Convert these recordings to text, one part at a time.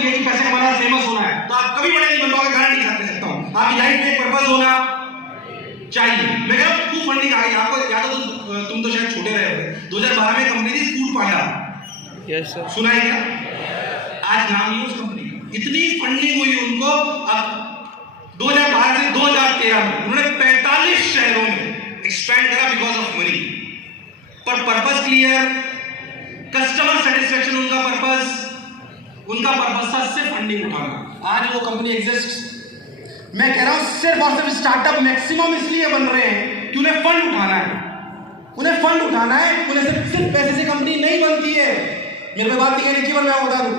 ये कि पैसे कमाना, फेमस होना है, तो आप कभी बड़े नहीं बन पाओगे, गारंटी दे सकता हूं। आपकी लाइफ में एक पर्पस होना चाहिए। मैं कह रहा हूं खूब फंडिंग आ गई। आपको याद हो तो तुम तो शायद छोटे रहे होगे, 2012 में कंपनी थी फूड पांडा। Yes sir. सुना है क्या? आज नाम नहीं उस कंपनी का। इतनी फंडिंग हुई उनको, अब 2012 से 2013 में उन्होंने 45 शहरों में एक्सपैंड करा बिकॉज ऑफ मनी। पर पर्पस क्लियर, कस्टमर सेटिस्फेक्शन उनका पर्पस था सिर्फ फंडिंग उठाना। आज वो कंपनी एग्जिस्ट। मैं कह रहा हूं सिर्फ और सिर्फ स्टार्टअप मैक्सिमम इसलिए बन रहे हैं कि उन्हें फंड उठाना है, उन्हें फंड उठाना है। उन्हें सिर्फ पैसे से कंपनी नहीं बनती है। मेरे पे बात नहीं कहनी चाहिए पर मैं बता दूं,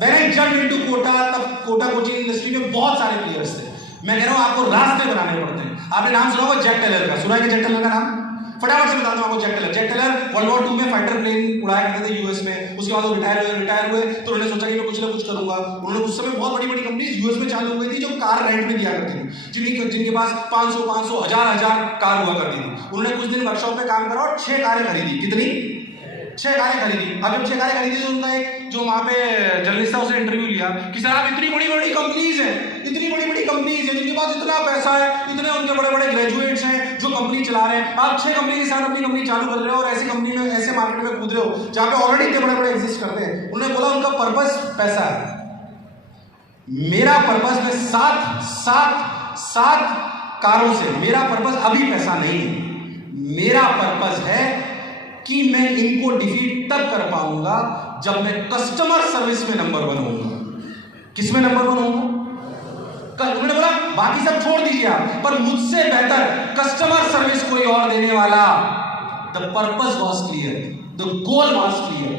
When I jumped into Kota, तब कोटा कोचिंग इंडस्ट्री में बहुत सारे प्लेयर्स थे। मैं कह रहा हूं आपको रास्ते बनाने पड़ते हैं। आपने नाम सुना होगा जैक टेलर का, सुना है जैक टेलर का नाम? फटाफट से बता दूं आपको। जैक टेलर वर्ल्ड वॉर 2 में फाइटर प्लेन उड़ाया करते थे यूएस में। उसके बाद वो रिटायर हुए तो उन्होंने सोचा कि मैं कुछ ना कुछ करूंगा। उन्होंने उस समय बहुत बड़ी कंपनीज यूएस में चालू हो गई थी जो कार रेंट में दिया करती थी, जिनके पास 500 1000 कार हुआ करती थी। उन्होंने कुछ दिन वर्कशॉप में काम करा और 6 कारें खरीदी। कितनी? 6 कारें खरीदी। अब जब 6 कारें खरीदी तो उनका एक जो वहाँ पे जर्नलिस्ट था उसने इंटरव्यू लिया कि सर आप इतनी बड़ी बड़ी कंपनीज हैं, इतनी बड़ी बड़ी कंपनीज हैं जिनके पास इतना पैसा है, इतने उनके बड़े बड़े ग्रेजुएट्स हैं जो कंपनी चला रहे हैं, आप 6 कंपनी के साथ अपनी कंपनी चालू कर रहे हो और ऐसी कंपनी में ऐसे मार्केट में कूद रहे हो जहाँ पे ऑलरेडी इतने बड़े बड़े एग्जिस्ट करते हैं। उन्होंने बोला उनका पर्पस पैसा है। मेरा पर्पस में सात कारों से मेरा पर्पस अभी पैसा नहीं है। मेरा पर्पस है कि मैं इनको डिफीट तब कर पाऊंगा जब मैं कस्टमर सर्विस में नंबर 1 होऊंगा। किस में नंबर 1 होऊंगा? उन्होंने बोला बाकी सब छोड़ दीजिए आप, पर मुझसे बेहतर कस्टमर सर्विस कोई और देने वाला। The purpose was clear, the goal was clear.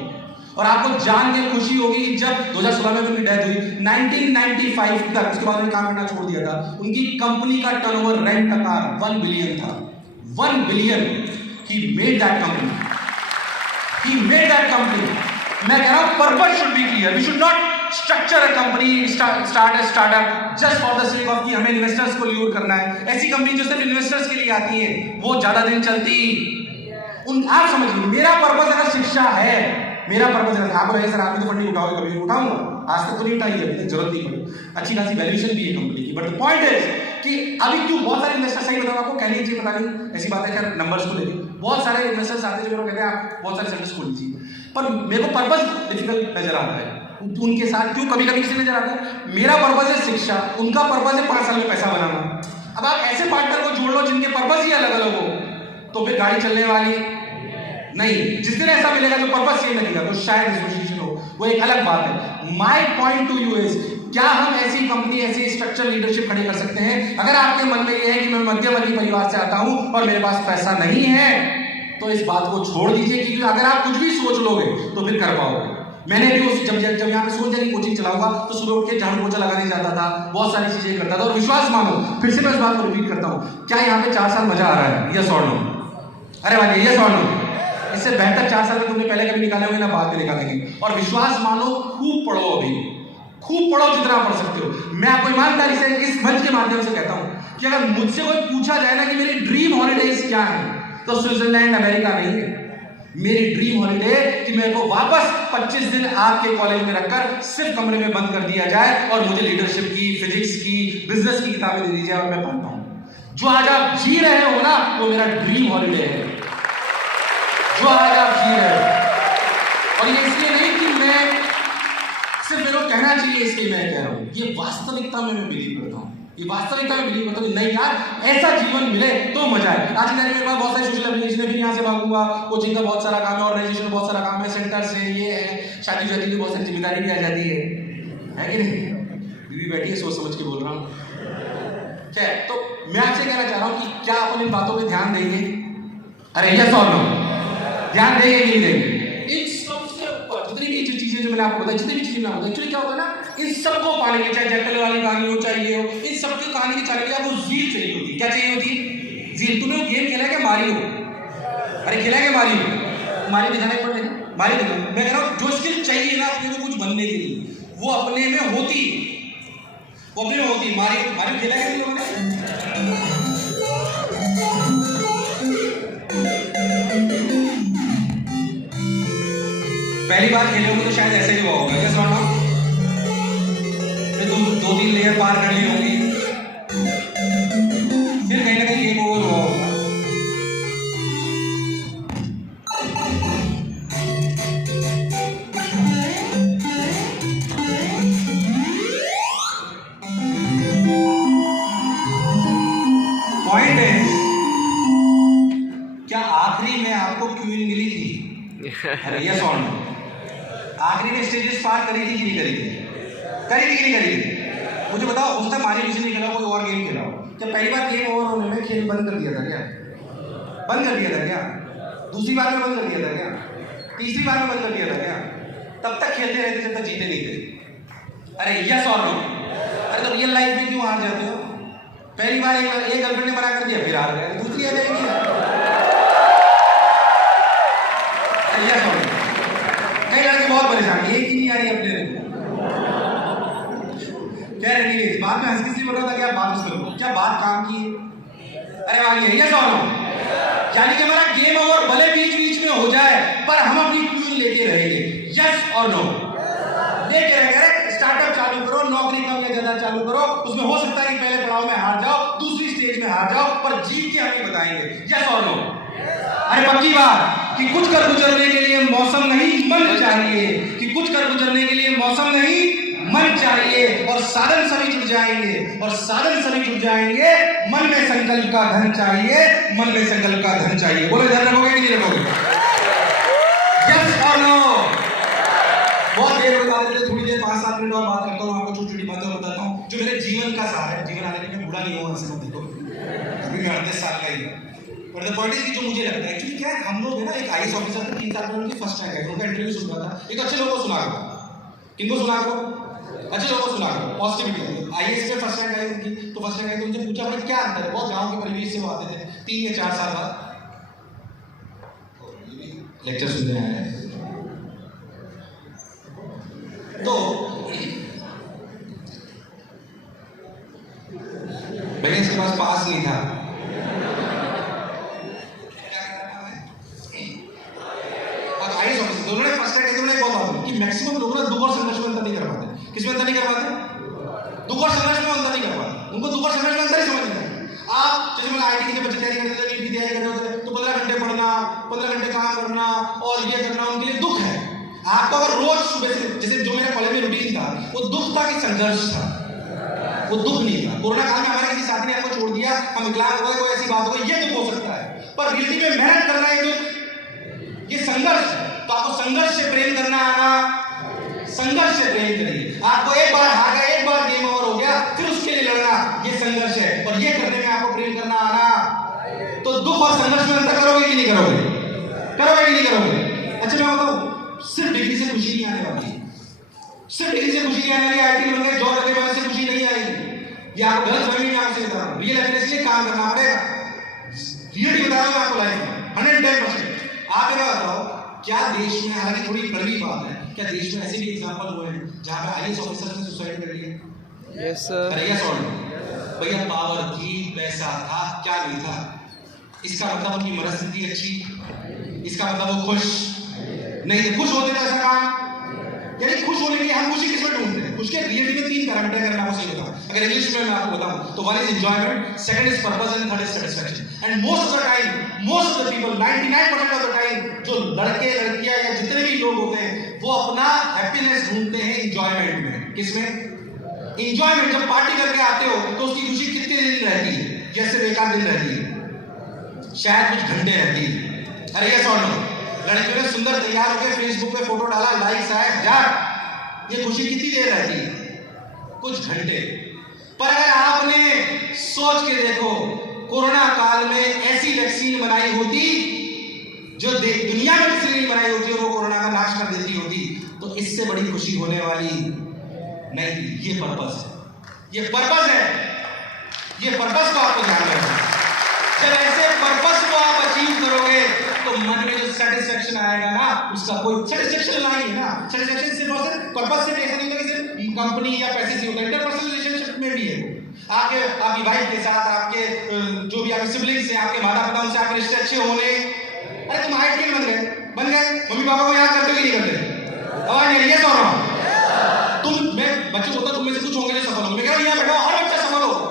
और आपको जान के खुशी होगी कि जब 2016 में उनकी डेथ हुई, 1995 तक, उसके बाद उन्होंने काम करना छोड़ दिया था, उनकी कंपनी का टर्नओवर रेंट का 1 बिलियन था। 1 billion. He made that company. He made that company. मैं कह रहा हूं purpose should be clear. We should not structure a company, start a startup just for the sake of कि हमें investors को lure करना है। ऐसी कंपनी जो सिर्फ इन्वेस्टर्स के लिए आती है वो ज्यादा दिन चलती। आप समझ लीजिए मेरा पर्पस अगर शिक्षा है, मेरा पर्पस है, आपको लगे सर आप भी तो फंडिंग उठाओगे, कभी नहीं उठाऊंगा, आज तक तो नहीं उठाई है, अभी तक जरूरत नहीं पड़ी। अच्छी खासी वैल्यूएशन भी है कंपनी की, बट द पॉइंट इज कि अभी क्यों बहुत सारे इन्वेस्टर्स, सही बताऊं आपको, कहनी चाहिए पता नहीं, ऐसी बात है खैर नंबर्स को लेकर बहुत सारे इन्वेस्टर्स आते हैं जो कहते हैं आप बहुत सारे सेंटर्स खोल लीजिए, पर मेरे को पर्पस डिफिकल्ट नजर आता है उनके साथ। क्यों? कभी कभी किसी नजर आता है मेरा पर्पस है शिक्षा, उनका पर्पस है 5 साल में पैसा बनाना। अब आप ऐसे पार्टनर को जोड़ लो जिनके पर्पस ही अलग अलग हो, तो फिर गाड़ी चलने वाली नहीं। जिस दिन ऐसा मिलेगा जो पर्पस ये लगेगा तो शायद एसोसिएशन हो, वो एक अलग बात है। My point two you is, क्या हम ऐसी कंपनी, ऐसी स्ट्रक्चर लीडरशिप खड़ी कर सकते हैं? अगर आपके मन में ये है कि मैं मध्यवर्गीय परिवार से आता हूं और मेरे पास पैसा नहीं है, तो इस बात को छोड़ दीजिए, क्योंकि अगर आप कुछ भी सोच लोगे तो फिर कर पाओगे। मैंने भी जब यहाँ पे सोच कि कोचिंग चलाऊंगा तो सुबह उठ के झाड़ू पोछा लगाने जाता था, बहुत सारी चीजें करता था, और विश्वास मानो, फिर से मैं इस बात को रिपीट करता हूँ, क्या यहाँ पे 4 साल मजा आ रहा है? यस और नो? अरे भाई यस और नो? इससे बेहतर 4 साल में तुमने पहले कभी निकाले होंगे ना बाद में निकालेंगे। और विश्वास मानो, खूब पढ़ो, अभी खूब पढ़ो जितना पढ़ सकते हो। मैं आपको ईमानदारी से इस मंच के माध्यम से कहता हूं कि अगर मुझसे कोई पूछा जाए ना कि मेरी ड्रीम हॉलीडेज क्या है, तो स्विट्जरलैंड अमेरिका नहीं है। मेरी ड्रीम हॉलीडे कि मेरे को वापस 25 दिन आपके कॉलेज में रखकर सिर्फ कमरे में बंद कर दिया जाए और मुझे लीडरशिप की, फिजिक्स की, बिजनेस की किताबें दे दी जाए और मैं पढ़ता हूं। जो आज आप जी रहे हो ना, वो मेरा ड्रीम हॉलीडे है, जो आज आप जी रहे हो। और ये इसलिए नहीं कि मैं सिर्फ मेरे को कहना चाहिए इसलिए मैं कह रहा हूं, ये वास्तविकता में मैं बिलीव करता हूं, ये वास्तविकता में बिलीव करता हूं। नहीं यार, ऐसा जीवन मिले तो मजा है। आज के टाइम में बहुत सारे सोशल एप्लीकेशन है, फिर यहाँ से भागूंगा, कोचिंग का बहुत सारा काम है, ऑर्गेनाइजेशन में बहुत सारा काम है, सेंटर से ये है, शादी की बहुत सारी जिम्मेदारी भी आ जाती है कि नहीं? बीवी बैठी है, सोच समझ के बोल रहा हूँ। क्या है? तो मैं आपसे कहना चाह रहा हूँ कि क्या अपन इन बातों पर ध्यान देंगे? अरे यस और नो? ध्यान देंगे कि नहीं देंगे? इन सबसे ऊपर जितनी भी चीजें जो मैंने आपको बताई, जितनी भी चीजें मैंने बताई, एक्चुअली क्या होता है ना, इन सबको पाने के, चाहे जैकल वाली कहानी हो, चाहिए हो, इन सबकी कहानी की चालने के लिए आपको जील चाहिए होती है। क्या चाहिए होती है? जील। तुमने वो गेम खेला है क्या, मारियो? अरे खेला है क्या मारियो? मारियो दिखाना एक बार, मारियो देखो। मैं कह रहा हूँ जो स्किल चाहिए ना अपने को कुछ बनने के लिए, वो अपने में होती, वो अपने में होती। मारियो खेला है लोगों ने? पहली बार खेले होंगे तो शायद ऐसे ही हुआ होगा, क्या सुना? फिर दो तीन लेयर पार कर ली होगी, फिर कहीं ना कहीं गेम ओवर हुआ होगा। पॉइंट है, क्या आखिरी में आपको क्वीन मिली थी? अरे यस और नो? आखिरी में स्टेजेस पार करी थी कि नहीं करी थी? करी थी कि नहीं करी थी? मुझे बताओ, उस तक मानी नहीं खेला, कोई और गेम खेला हो? क्या पहली बार गेम ओवर होने में खेल बंद कर दिया था क्या? बंद कर दिया था क्या? दूसरी बार में बंद कर दिया था क्या? तीसरी बार में बंद कर दिया था क्या? तब तक खेलते रहते जब तक जीते नहीं थे। अरे यस और नो? अरे तो रियल लाइफ में क्यों हार जाते हो? पहली बार एक गर्लफ्रेंड ने मना कर दिया, फिर हार गए, दूसरी आ जाएगी। यस और नो? कई लड़के बहुत परेशान, एक ही नहीं आ रही अपने क्या रही है? बाद में हंस किसी बोल रहा था, क्या बात करो, क्या बात काम की है? अरे वाली यस और नो? यानी कि हमारा गेम ओवर भले बीच बीच में हो जाए, पर हम अपनी ट्यून लेके रहेंगे। यस और नो? लेके रहेंगे। स्टार्टअप चालू करो, नौकरी कम या ज्यादा चालू करो, उसमें हो सकता है कि पहले पड़ाव में हार जाओ, दूसरी स्टेज में हार जाओ, पर जीत के हमें बताएंगे। यस और नो? अरे पक्की बात कि कुछ कर गुजरने के लिए मौसम नहीं मन चाहिए, कि कुछ कर गुजरने के लिए मौसम नहीं मन चाहिए, और साधन सभी जुट जाएंगे, और साधन सभी जुट जाएंगे, मन में संकल्प का धन चाहिए, मन में संकल्प का धन चाहिए। बोलो धन रखोगे कि नहीं रखोगे? यस और नो? बहुत देर हो गई, थोड़ी देर 5-7 मिनट और बात करता हूँ, आपको छोटी छोटी बातें बताता हूँ जो मेरे जीवन का सार है। जीवन आने के मैं बूढ़ा नहीं हुआ, इसमें देखो अभी मैं 38 साल का ही हूँ। पर द पॉइंट इज कि जो मुझे लगता है एक्चुअली क्या है, हम लोग है ना, एक आईएएस ऑफिसर थे 3 साल पहले, उनकी फर्स्ट रैंक है, उनका इंटरव्यू सुन रहा था। एक अच्छे लोगों को सुना दो, किनको सुना दो? अच्छे लोगों को सुना दो, पॉजिटिविटी। आईएएस में फर्स्ट रैंक आई उनकी, तो फर्स्ट रैंक आई तो उनसे पूछा भाई क्या अंतर है? बहुत गाँव के परिवेश से वो आते थे, 3 या 4 साल बाद लेक्चर सुनने आए हैं। तो भैया इसके पास पास नहीं था, और आईएएस ऑफिसर दोनों ने फर्स्ट रैंक दोनों ने बहुत बात कि मैक्सिमम लोग ना दुख और संघर्ष में अंतर नहीं कर पाते। किसमें अंतर नहीं कर पाते? दुख और संघर्ष में अंतर नहीं कर पाते। उनको दुख और संघर्ष में अंतर ही समझ नहीं आता। आप जैसे मैंने आईटी के बच्चे तैयारी करते थे, नीट की तैयारी कर रहे होते, तो 15 घंटे पढ़ना, 15 घंटे काम करना और ये करना उनके लिए दुख है। आपको अगर रोज सुबह से, जैसे जो मेरे कॉलेज में रूटीन था, वो दुख था कि संघर्ष था? वो दुख नहीं था। कोरोना काल में हमारे किसी साथी ने हमको छोड़ दिया, हम विकलांग हो गए, कोई ऐसी बात हो गई, ये दुख हो सकता है, पर रियलिटी में मेहनत करना है दुख, ये संघर्ष है। तो आपको संघर्ष से प्रेम करना आना, संघर्ष से प्रेम करिए। आपको एक बार हार गया, एक बार गेम ओवर हो गया, फिर उसके लिए लड़ना, ये संघर्ष है, और ये करने में आपको प्रेम करना आना। तो दुख और संघर्ष में अंतर करोगे कि नहीं करोगे? करोगे कि नहीं करोगे? अच्छा मैं बताऊं, सिर्फ डिग्री से खुशी नहीं आने वाली, सिर्फ डिग्री से खुशी नहीं आने वाली। आईटी बन गए, जॉब लगे, वाले से खुशी नहीं आएगी। ये आप गलत फहमी में आपसे बता रहा हूँ। रियल हैप्पीनेस के लिए काम करना पड़ेगा। रियलिटी बता रहा हूँ आपको लाइफ में 110%। आप ये बताओ, क्या देश में, हालांकि थोड़ी कड़वी बात है, क्या देश में ऐसे भी एग्जांपल हुए हैं जहां पे आईएएस ऑफिसर ने सुसाइड कर लिया? Yes sir. अरे यस और नो? भैया पावर थी, पैसा था, क्या नहीं था? इसका मतलब उनकी मनस्थिति अच्छी, इसका मतलब वो खुश नहीं थे। खुश होते थे ऐसा काम, यानी खुश होने के लिए हम खुशी किसमें ढूंढते हैं? खुश के रियलिटी में 3 पैरामीटर अगर मैं आपको सही बताऊं, अगर इंग्लिश में मैं आपको बताऊं, तो 1 is enjoyment, 2nd is purpose and 3rd is satisfaction. And most of the time, most of the people, 99% of the time, जो लड़के लड़कियां या जितने भी लोग होते हैं, वो अपना हैप्पीनेस ढूंढते हैं एंजॉयमेंट में। किसमें? एंजॉयमेंट। जब पार्टी करके आते हो तो उसकी खुशी कितने दिन रहती है? जैसे 1 दिन रहती है, शायद कुछ घंटे रहती है। अरे यस और नो? लड़कियों ने सुंदर तैयार होकर फेसबुक पे फोटो डाला, लाइक्स आए 1000, ये खुशी कितनी देर रहती है? कुछ घंटे। पर अगर आपने सोच के देखो, कोरोना काल में ऐसी वैक्सीन बनाई होती जो दुनिया में किसी ने नहीं बनाई होती और वो कोरोना का नाश कर देती होती, तो इससे बड़ी खुशी होने वाली नहीं थी। ये पर्पस है, ये पर्पस है, ये पर्पस को आपको ध्यान रखना। जब ऐसे पर्पस को आप अचीव करोगे तो मन में जो सेटिस्फैक्शन आएगा ना, उसका कोई सेटिस्फैक्शन नहीं है ना। सेटिस्फैक्शन सिर्फ और सिर्फ पर्पस से ऐसा नहीं होता कि सिर्फ कंपनी या पैसे से होता है, इंटरपर्सनल रिलेशनशिप में भी है। आपके, आपकी वाइफ के साथ, आपके जो भी आपके सिबलिंग्स हैं, आपके माता पिता, उनसे आपके रिश्ते अच्छे होने। अरे तुम आईटी बन गए, मम्मी पापा को याद करते कि नहीं करते? और ये तो तुम, मैं बच्चे होता तुम में से कुछ होंगे जो सफल होंगे, मैं कह रहा हूं यहाँ बैठा हर बच्चा सफल होगा,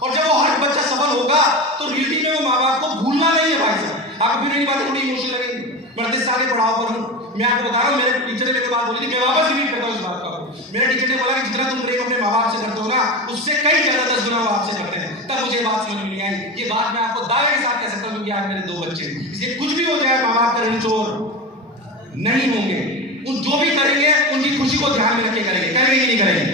और जब वो हर बच्चा सफल होगा तो रियलिटी में वो माँ बाप को भूलना नहीं है भाई साहब। आपको फिर मेरी बातें थोड़ी इमोशनल लगेंगी, बढ़ते सारे पड़ाव पर हूँ। मैं आपको बता रहा हूँ, मेरे टीचर ने मेरे बात बोली थी, मैं वापस रिपीट करता हूँ इस बात को। मेरे टीचर ने बोला कि जितना तुम प्रेम अपने माँ बाप से करते हो ना, उससे कई ज्यादा 10 गुना वो आपसे करते हैं। तब मुझे बात समझ में नहीं आई। ये बात मैं आपको दावे के साथ कह सकता हूँ, क्योंकि आज मेरे 2 बच्चे हैं। इसलिए कुछ भी हो जाए, माँ बाप का ऋण चोर नहीं होंगे। उन जो भी करेंगे उनकी खुशी को ध्यान में रख के करेंगे, करेंगे कि नहीं करेंगे,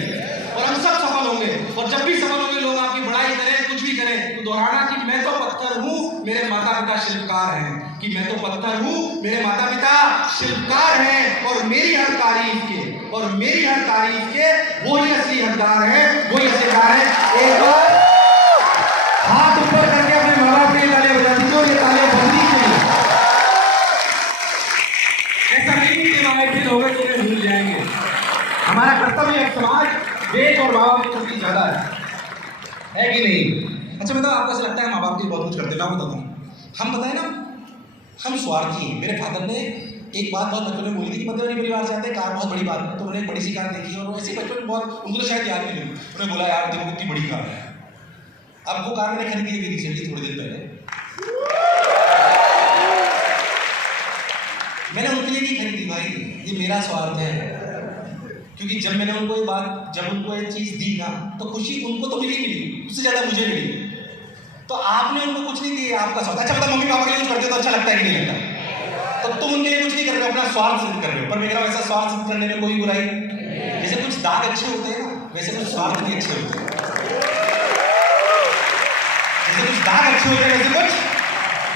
और हम सब सफल होंगे। और जब भी सफल होंगे, लोग आपकी बड़ाई करें, कुछ भी करें, तो दोहराना कि मैं तो पत्थर हूँ, मेरे माता पिता शिल्पकार हैं, कि मैं तो पत्थर हूँ, मेरे माता पिता शिल्पकार हैं, और मेरी हर तारीफ के वो ही असली हकदार है, वो ही असलीदार है। एक बार हाथ ऊपर करके अपने माँ बाप के ताले बजा दीजिए, और ये ताले बजनी चाहिए। ऐसा नहीं कि हमारे दिल होगा तो उन्हें भूल जाएंगे। हमारा कर्तव्य है, समाज, देश और माँ बाप की छुट्टी ज्यादा है कि नहीं? अच्छा बताओ, आपको ऐसा लगता है माँ बाप की बहुत कुछ करते हैं? मैं बताता हूँ, हम बताए ना, हम स्वार्थी हैं। मेरे फादर ने एक बात बहुत बचपन में बोली थी कि मध्यवर्गीय परिवार से आते हैं, कार बहुत बड़ी बात है, तो उन्होंने एक बड़ी सी कार देखी, और वैसे बचपन में बहुत, उनको तो शायद याद नहीं लगी, उन्होंने बोला यार देखो कितनी बड़ी कार है। अब वो कार मैंने खरीदी थी रिसेंटली, थोड़े दिन पहले। मैंने उनके लिए नहीं खरीदी भाई, ये मेरा स्वार्थ है, क्योंकि जब मैंने उनको ये चीज दी ना, तो खुशी उनको तो मिली, उससे ज्यादा मुझे मिली। तो आपने उनको कुछ नहीं दिया, आपका स्वार्थ। अच्छा बता, मम्मी पापा के लिए कुछ करते हो तो अच्छा लगता है कि नहीं लगता? तो तुम उनके लिए कुछ नहीं कर रहे हो, अपना स्वार्थ सिद्ध कर रहे हो। पर मैं कह रहा हूं, ऐसा स्वार्थ सिद्ध करने में कोई बुराई नहीं। जैसे कुछ दाग अच्छे होते हैं ना, वैसे कुछ स्वार्थ भी अच्छे होते हैं। जैसे कुछ दाग अच्छे होते हैं, वैसे कुछ,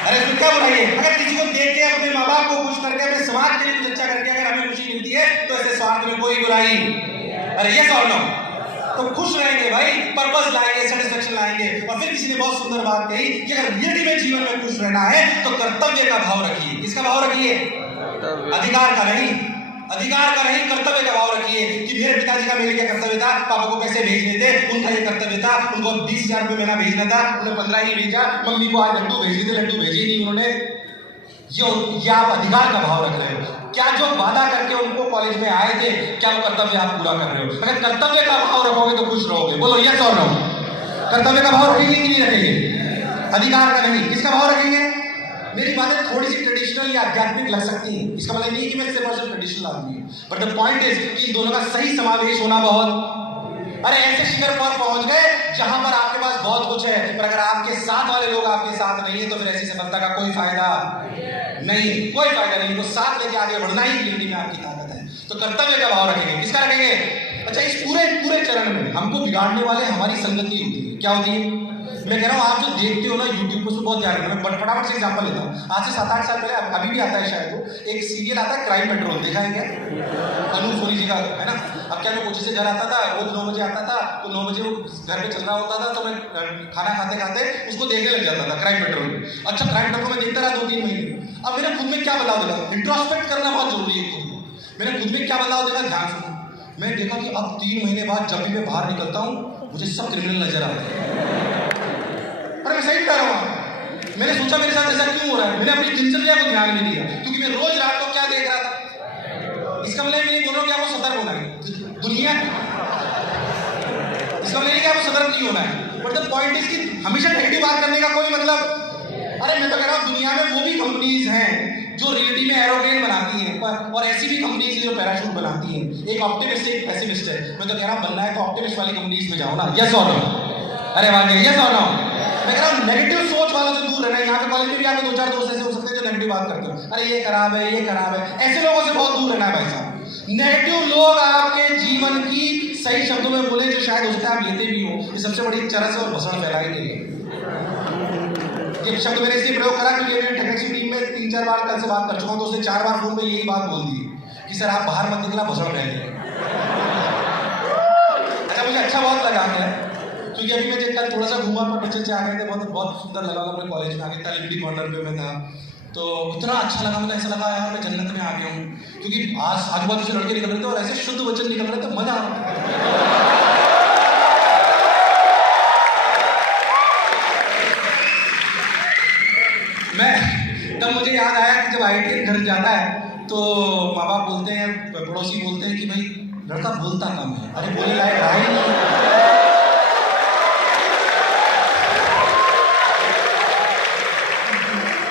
अरे इसमें क्या बुराई है? अगर किसी को देख के अपने माँ बाप को खुश करके, अपने समाज के लिए कुछ अच्छा करके अगर हमें खुशी मिलती है, तो ऐसे स्वार्थ में कोई बुराई। अरे यस और नो? तो खुश रहेंगे भाई, पर्पस लाएंगे, सेटिस्फेक्शन लाएंगे। और फिर किसी ने बहुत सुंदर बात कही कि अगर रियलिटी में जीवन में खुश रहना है तो कर्तव्य का भाव रखिए। किसका भाव रखिए? अधिकार का नहीं, कर्तव्य का भाव रखिए। कि मेरे पिताजी का मेरे क्या कर्तव्य था? पापा को पैसे भेजने थे, उनका ये कर्तव्य था, उनको 20,000 रुपये महीना भेजना था, उन्होंने 15 ही भेजा। मम्मी को आज लड्डू भेजे थे, लड्डू भेजे नहीं उन्होंने। ये आप अधिकार का भाव रख रहे हो। क्या जो वादा करके उनको कॉलेज में आए थे, क्या वो कर्तव्य आप पूरा कर रहे हो? अगर कर्तव्य का भाव रखोगे तो खुश रहोगे। बोलो यस और नो? कर्तव्य का भाव रखेंगे कि नहीं रखेंगे? अधिकार का नहीं, किसका भाव रखेंगे? मेरी बातें थोड़ी सी ट्रेडिशनल या आध्यात्मिक लग सकती हैं, इसका मतलब नहीं कि मैं सिर्फ और सिर्फ ट्रेडिशनल आदमी हूँ, बट द पॉइंट इज कि इन दोनों का सही समावेश होना बहुत। अरे ऐसे शिखर पर पहुंच गए जहां पर आपके पास बहुत कुछ है, पर अगर आपके साथ वाले लोग आपके साथ नहीं है, तो फिर ऐसी सफलता का कोई फायदा नहीं, कोई फायदा नहीं। तो साथ लेके आगे बढ़ना ही जिंदगी में आपकी ताकत है। तो कर्तव्य का भाव रखेंगे, किसका रखेंगे? अच्छा, इस पूरे चरण में हमको बिगाड़ने वाले हमारी संगति होती है। क्या होती है? मैं कह रहा हूँ, आप जो देखते हो ना यूट्यूब पर, बहुत ध्यान रखना। मैं फटाफट से एग्जांपल लेता हूँ। आज से 7-8 साल पहले, अभी भी आता है शायद, वो एक सीरियल आता है क्राइम पेट्रोल, देखा है क्या? अनूप सोनी जी का है ना। अब क्या, मैं कोचिंग से घर आता था, रोज 9 बजे आता था, तो 9 बजे वो घर पे चल रहा होता था, तो मैं खाना खाते खाते उसको देखने लग जाता था, क्राइम पेट्रोल। अच्छा, क्राइम पेट्रोल में देखता रहा 2-3 महीने। अब मैंने खुद में क्या बदलाव देखा? इंट्रोस्पेक्ट करना बहुत जरूरी है खुद को। मैंने खुद में क्या बदलाव देखा, ध्यान सुनो। मैं देखा कि अब 3 महीने बाद जब भी मैं बाहर निकलता हूँ, मुझे सब क्रिमिनल नजर आते हैं। अरे मैं सही कह रहा हूँ। मैंने सोचा मेरे साथ ऐसा क्यों हो रहा है? मैंने अपनी दिनचर्या को ध्यान नहीं दिया, क्योंकि मैं रोज रात को क्या देख रहा था। इसका मतलब मैं नहीं बोल रहा हूँ कि आपको सतर्क होना है दुनिया, इसका मतलब नहीं कि आपको सतर्क नहीं होना है, बट द पॉइंट इज कि हमेशा नेगेटिव बात करने का कोई मतलब। अरे मैं तो कह रहा हूँ, दुनिया में वो भी कंपनीज हैं जो रियलिटी में एरोप्लेन बनाती हैं, और ऐसी भी कंपनीज हैं जो पैराशूट बनाती हैं। एक ऑप्टिमिस्ट, एक पेसिमिस्ट है। मैं तो कह रहा हूँ, बनना है तो ऑप्टिमिस्ट वाली कंपनीज में जाओ ना। यस और नो? अरे वाह, यस और नो? मैं कह रहा हूँ, नेगेटिव सोच वालों से दूर रहना है। यहाँ पे कॉलेज में भी आपके 2-4 दोस्त ऐसे हो सकते हैं जो नेगेटिव बात करते हो। अरे ये खराब है, ये खराब है, ऐसे लोगों से बहुत दूर रहना है भाई साहब। नेगेटिव लोग आपके जीवन की, सही शब्दों में बोले, जो शायद उससे आप लेते भी हो, ये सबसे बड़ी चरस और भसड़ फैलाई गई है। ये शब्द मैंने इसलिए प्रयोग करा क्योंकि मैंने टेक्निक्स टीम में 3-4 बार कल से बात कर चुका हूँ, तो उसने 4 बार फोन पे यही बात बोल दी कि सर आप बाहर मत निकला, भसड़ फैल गई। अच्छा, मुझे अच्छा बहुत लगा है, क्योंकि अभी मैं कल थोड़ा सा घूमा, पर बच्चे आ गए थे, बहुत सुंदर लगा अपने कॉलेज में आके। लिबर्टी कॉर्नर पे मैं था, तो इतना अच्छा लगा, मुझे ऐसा लगा यार मैं जन्नत में आ गया हूँ, क्योंकि आज आजू बाजू से लड़के निकल रहे थे और ऐसे शुद्ध वचन निकल रहे थे, मजा आ रहा था। तब मुझे याद आया कि जब IIT घर जाता है तो माँ बाप बोलते हैं, पड़ोसी बोलते हैं कि भाई लड़का बोलता कम है, अरे बोलने लायक रहा ही नहीं।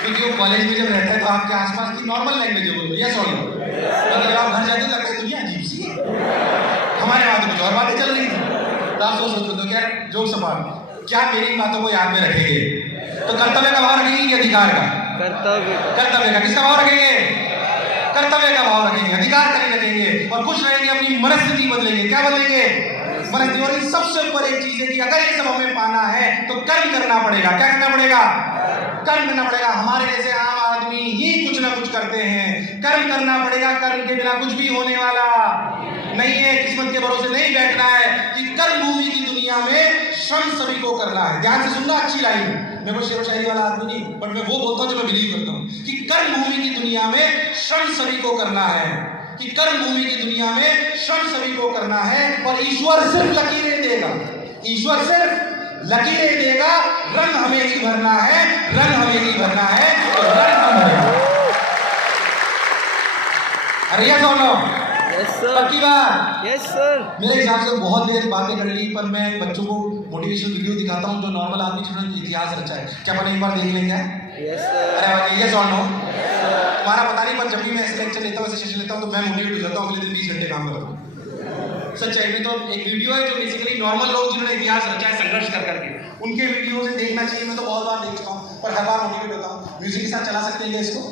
क्योंकि वो कॉलेज में जब रहता है तो आपके आसपास की नॉर्मल लैंग्वेज है, बोलो यस और नो। मतलब आप घर जाते लगता है दुनिया अजीब सी है, हमारे वहां तो कुछ और बातें चल रही थी। तो आप सोचते हो क्या जोक सवाल, क्या मेरी बातों को याद में रखेंगे? तो कर्तव्य का भाव रखेंगे कि अधिकार का? कर्तव्य का। किसका भाव रखेंगे? कर्तव्य का भाव रखेंगे, अधिकार का नहीं रखेंगे। और कुछ रहेंगे, अपनी मनस्थिति बदलेंगे। क्या बदलेंगे? मनस्थिति। और इन सबसे ऊपर एक चीज है कि अगर ये सब हमें पाना है तो कर्म करना पड़ेगा। क्या करना पड़ेगा? कर्म करना पड़ेगा। हमारे जैसे आम आदमी ही कुछ ना कुछ करते हैं, कर्म करना पड़ेगा। कर्म के बिना कुछ भी होने वाला नहीं है। किस्मत के भरोसे नहीं बैठना है कि कर्म भूमि की दुनिया में श्रम सभी को करना है। ध्यान से सुनना अच्छी लाइन, मैं कोई शेर शायरी वाला आदमी नहीं, बट मैं वो बोलता हूं जो मैं बिलीव करता हूं कि कर्म भूमि की दुनिया में श्रम सभी को करना है, कि कर्म भूमि की दुनिया में श्रम सभी को करना है। और ईश्वर सिर्फ लकीरें देगा, ईश्वर सिर्फ लकीरें देगा। रंग हमें ही भरना है, रंग हमें ही भरना है, तो रंग हम भरेंगे। अरे यस और नो? Yes sir. पक्की बात? Yes sir. मेरे हिसाब से बहुत देर बातें कर ली, पर मैं बच्चों को मोटिवेशनल वीडियो दिखाता हूँ जो नॉर्मल आदमी जिन्होंने इतिहास रचा है। क्या अपन एक बार देख लेंगे? Yes sir. अरे यस और नो? तुम्हारा पता नहीं, पर जब भी मैं ऐसे लेक्चर लेता हूँ, ऐसे सेशन लेता हूँ, तो मैं मोटिवेट हो जाता हूँ। अगले दिन 20 घंटे काम करता हूँ। सच्चाई में तो एक वीडियो है जो बेसिकली नॉर्मल लोग जिन्होंने इतिहास रचा है संघर्ष कर करके, उनके वीडियो से देखना चाहिए। मैं तो बहुत बार देख चुका हूँ, पर हर बार मोटिवेट होता हूँ। म्यूजिक के साथ चला सकते हैं क्या इसको?